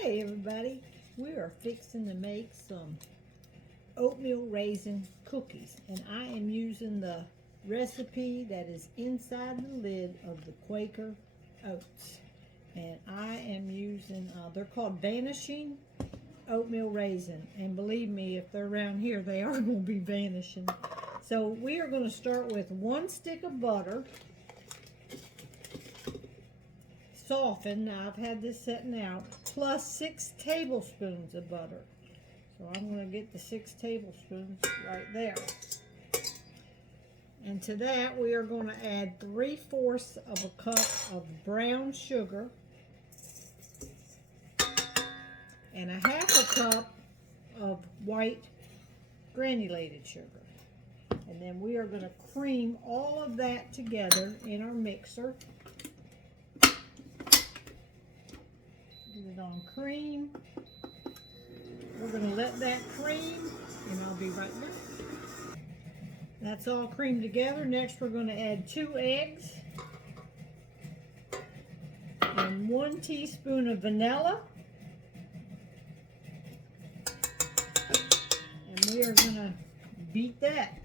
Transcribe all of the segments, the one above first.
Hey everybody, we are fixing to make some oatmeal raisin cookies, and I am using the recipe that is inside the lid of the Quaker Oats, and I am using they're called Vanishing Oatmeal Raisin, and believe me, if they're around here they are going to be vanishing. So we are going to start with 1 stick of butter, softened. Now I've had this setting out, plus 6 tablespoons of butter. So I'm going to get the 6 tablespoons right there. And to that we are going to add 3/4 of a cup of brown sugar and a 1/2 cup of white granulated sugar. And then we are going to cream all of that together in our mixer. Get it on cream. We're going to let that cream, and I'll be right back. That's all creamed together. Next we're going to add 2 eggs and 1 teaspoon of vanilla. And we are going to beat that.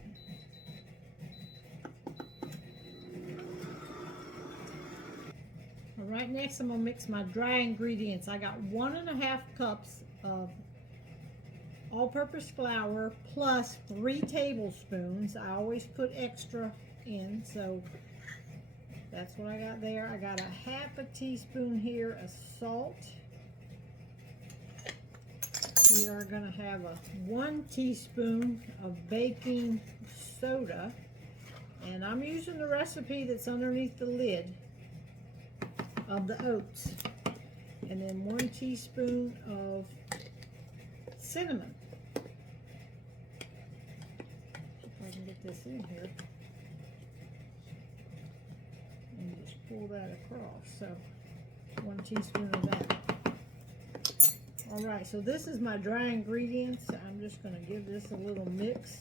All right, next I'm going to mix my dry ingredients. I got 1½ cups of all-purpose flour plus 3 tablespoons. I always put extra in, so that's what I got there. I got a 1/2 teaspoon here of salt. We are going to have a 1 teaspoon of baking soda, and I'm using the recipe that's underneath the lid of the oats, and then 1 teaspoon of cinnamon. If I can get this in here and just pull that across. So 1 teaspoon of that. All right, so this is my dry ingredients. I'm just going to give this a little mix,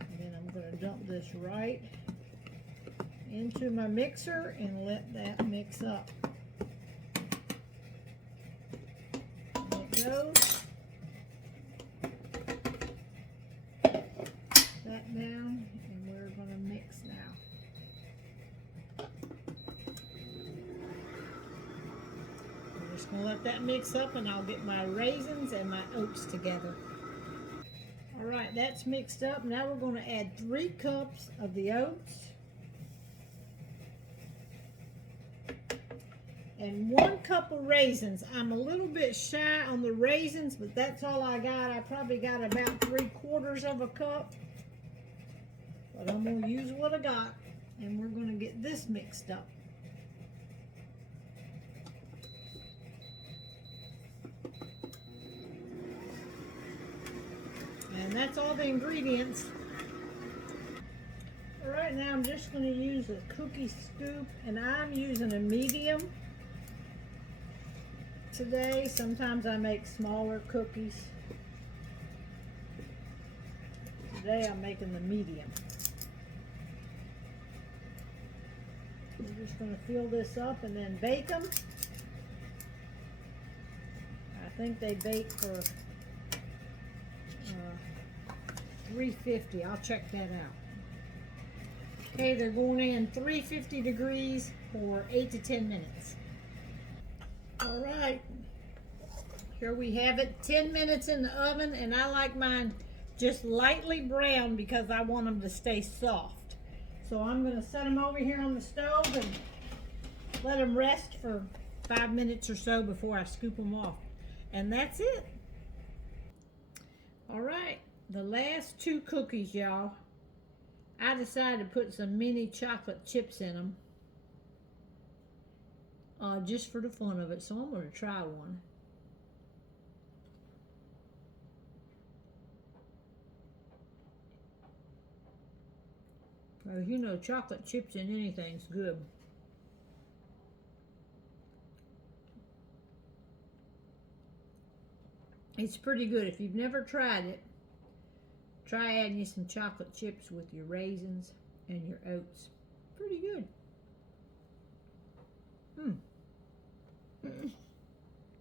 and then I'm going to dump this right into my mixer and let that mix up. There it goes. That down, and we're going to mix now. I'm just going to let that mix up, and I'll get my raisins and my oats together. All right, that's mixed up. Now we're going to add 3 cups of the oats and 1 cup of raisins. I'm a little bit shy on the raisins, but that's all I got. I probably got about 3/4 of a cup, but I'm going to use what I got, and we're going to get this mixed up. And that's all the ingredients. All right, now I'm just going to use a cookie scoop, and I'm using a medium today. Sometimes I make smaller cookies. Today I'm making the medium. We're just going to fill this up and then bake them. I think they bake for 350. I'll check that out. Okay, they're going in 350 degrees for 8 to 10 minutes. All right, here we have it, 10 minutes in the oven, and I like mine just lightly brown because I want them to stay soft. So I'm going to set them over here on the stove and let them rest for 5 minutes or so before I scoop them off. And that's it. All right, the last 2 cookies, y'all. I decided to put some mini chocolate chips in them. Just for the fun of it, so I'm going to try one. Well, you know, chocolate chips in anything's good. It's pretty good. If you've never tried it, try adding some chocolate chips with your raisins and your oats. Pretty good.